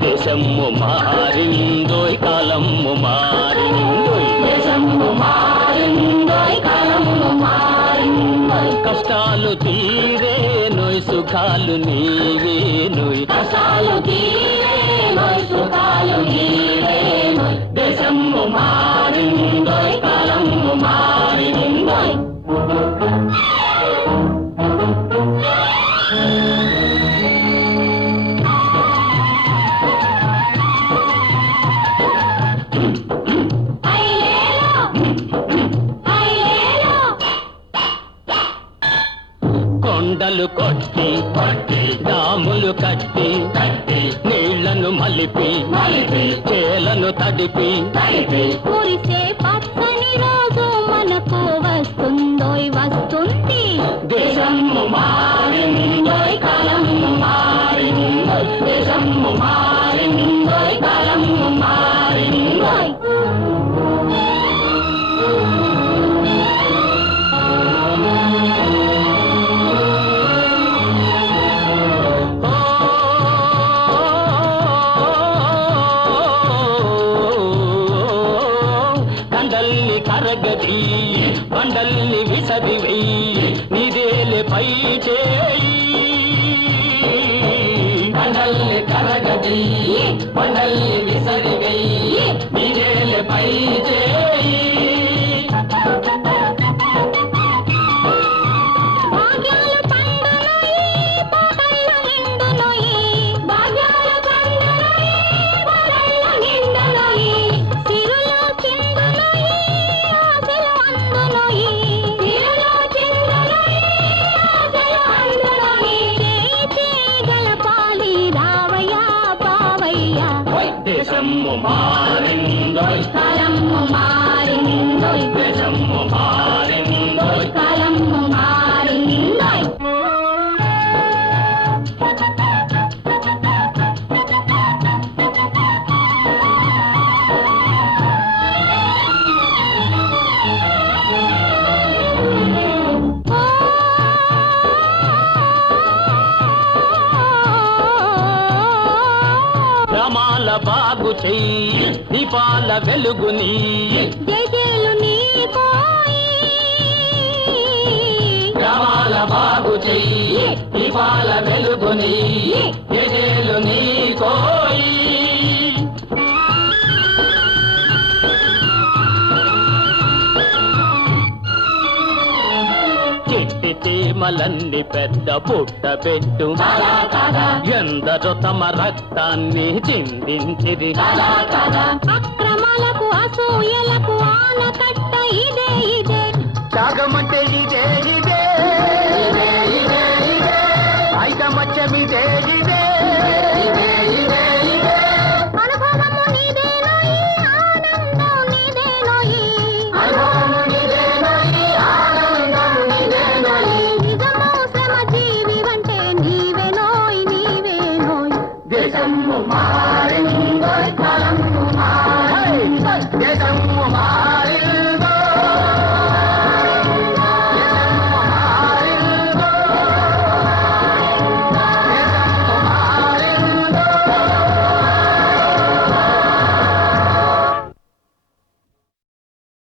దేశము మారిందోయ్ కాలము మారిందోయ్ దేశము మారిందోయ్ కాలము మారిందోయ్ కష్టాలు తీరేనోయ్ సుఖాలు నీవేనోయ్ కష్టాలు తీరేనోయ్ సుఖాలు నీవేనోయ్ దేశము మారిందోయ్ కాలము మారిందోయ్ కొండలు కొట్టి కొట్టి డాములు కట్టి కట్టి నీళ్లను మలిపి మలిపి చేలను తడిపి తడిపి కురిసే పచ్చని రోజు మనకు వస్తుందోయ్ వస్తుంది దేశము మారిందోయ్ కాలము మారిందోయ్ దేశము మారిందోయ్ కాలము మారిందోయ్ కండల్ని కరగది బండల్ని విసది వెయ్యి నిదేలే పై చేయి కండల్ని కరగది బండల్ని విసది వెయ్యి నిదేలే పై చేయి భాగ్యాలు పండునోయి పాటల్లో నిండునోయి భాగ్యాలు పండునోయి పాటల్లో నిండునోయి సిరులో చిందునోయి ఆశలు అందునోయి సిరులో చిందునోయి ఆశలు అందునోయి చేయి చేయి గలపాలి రావయ్య బావయ్య దేశము మారిందోయ్ కాలము మారిందోయ్ దేశము మారిందోయ్ కాలము మారిందోయ్ గ్రామాల బాగు చెయ్యి దీపాల వెలుగుని జయజయలు నీకోయి గ్రామాల బాగు చెయ్యి దీపాల వెలుగుని ఎదేలు నీ కోయి చిట్టి చీమలన్నీ పెద్ద పుట్ట పెట్టు కదా కదా ఎందరో తమ రక్తాన్ని చిందించిరి కదా కదా అక్రమాలకు అసూయలకు ఆనకట్ట ఇదే ఇదే త్యాగమంటే ఇదే ఇదే ఐకమత్యమిదే ఇదే అనుభవము నీదేనోయి ఆనందం నీదేనోయి నిజము శ్రమ జీవి అంటే నీవేనోయ్ నీవేనోయ్ దేశము మా